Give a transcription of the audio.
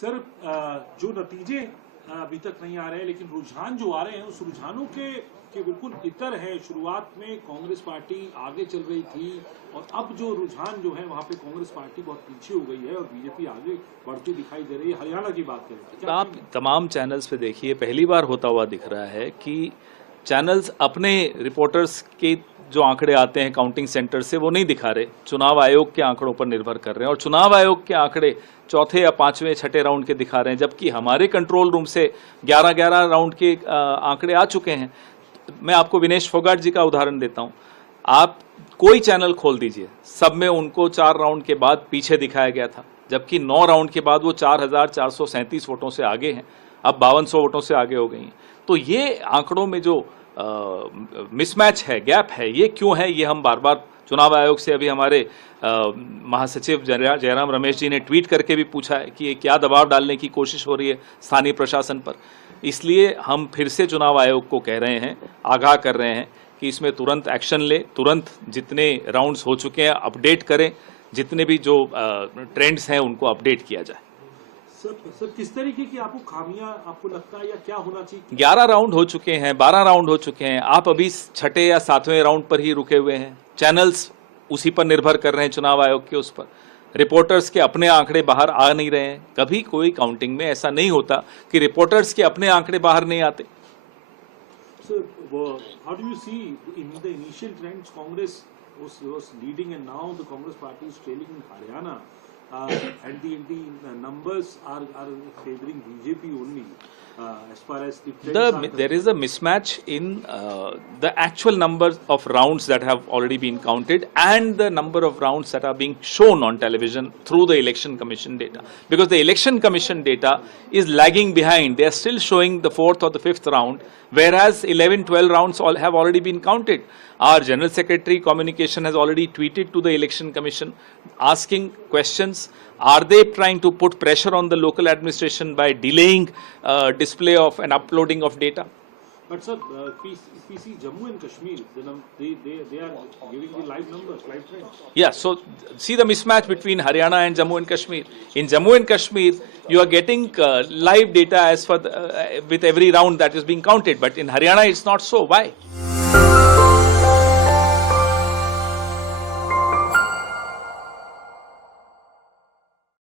Sir, जो नतीजे अभी तक नहीं आ रहे हैं, लेकिन रुझान जो आ रहे हैं उस रुझानों के बिल्कुल इतर है। शुरुआत में कांग्रेस पार्टी आगे चल रही थी और अब जो रुझान जो है वहां पे कांग्रेस पार्टी बहुत पीछे हो गई है और बीजेपी आगे बढ़ती दिखाई दे रही है। हरियाणा की बात करें तो आप तमाम चैनल्स पे देखिए, पहली बार होता हुआ दिख रहा है कि चैनल्स अपने रिपोर्टर्स के जो आंकड़े आते हैं काउंटिंग सेंटर से वो नहीं दिखा रहे, चुनाव आयोग के आंकड़ों पर निर्भर कर रहे हैं और चुनाव आयोग के आंकड़े चौथे या पांचवें छठे राउंड के दिखा रहे हैं, जबकि हमारे कंट्रोल रूम से 11-11 राउंड के आंकड़े आ चुके हैं। मैं आपको विनेश फोगाट जी का उदाहरण देता हूँ। आप कोई चैनल खोल दीजिए, सब में उनको 4 राउंड के बाद पीछे दिखाया गया था, जबकि 9 राउंड के बाद वो 4,437 वोटों से आगे हैं, अब 5200 वोटों से आगे हो गई हैं। तो ये आंकड़ों में जो मिसमैच है, गैप है, ये क्यों है, ये हम बार बार चुनाव आयोग से, अभी हमारे महासचिव जयराम रमेश जी ने ट्वीट करके भी पूछा है कि ये क्या दबाव डालने की कोशिश हो रही है स्थानीय प्रशासन पर। इसलिए हम फिर से चुनाव आयोग को कह रहे हैं, आगाह कर रहे हैं कि इसमें तुरंत एक्शन ले, तुरंत जितने राउंड्स हो चुके हैं अपडेट करें, जितने भी जो ट्रेंड्स हैं उनको अपडेट किया जाए। सर, किस तरीके की आपको खामियां आपको लगता है या क्या होना चाहिए? 11 राउंड हो चुके हैं, 12 राउंड हो चुके हैं, आप अभी छठे या सातवें राउंड पर ही रुके हुए हैं। चैनल्स उसी पर निर्भर कर रहे हैं, चुनाव आयोग के उस पर। रिपोर्टर्स के अपने आंकड़े बाहर आ नहीं रहे हैं। कभी कोई काउंटिंग में ऐसा नहीं होता कि रिपोर्टर्स के अपने आंकड़े बाहर नहीं आते। So, how do you see in the initial trends Congress was leading and now the Congress party is trailing in Haryana and the numbers are favoring BJP only as far as the trends there is a mismatch in the actual numbers of rounds that have already been counted and the number of rounds that are being shown on television through the election commission data, because the election commission data is lagging behind. They are still showing the 4th or the 5th round, whereas 11-12 rounds have already been counted. Our General Secretary Communication has already tweeted to the Election Commission asking questions. Are they trying to put pressure on the local administration by delaying display of and uploading of data? But sir, if we see Jammu and Kashmir, they are giving the live numbers, live trends. Yeah, so see the mismatch between Haryana and Jammu and Kashmir. In Jammu and Kashmir, you are getting live data as for with every round that is being counted, but in Haryana it's not so. Why?